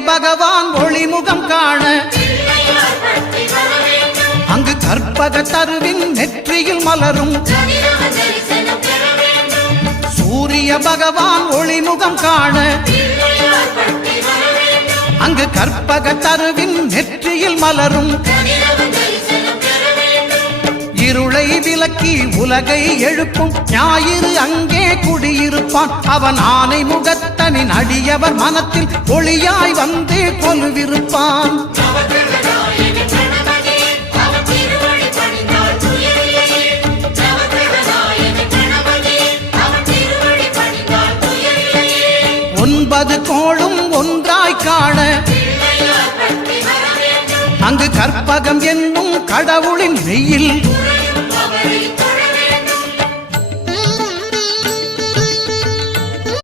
பகவான் ஒளிமுகம் காண அங்கு கற்பக தருவின் நெற்றியில் மலரும் சூரிய பகவான் ஒளிமுகம் காண அங்கு கற்பக தருவின் நெற்றியில் மலரும் இருளை விலக்கி உலகை எழுப்பும் ஞாயிறு அங்கே குடியிருப்பான் அவன் ஆனை முகத்தனின் அடியவர் மனத்தில் ஒளியாய் வந்து கொலுவிருப்பான் ஒன்பது கோளும் ஒன்றாய் காண அங்கு கற்பகம் என்னும் கடவுளின் மெய்யில்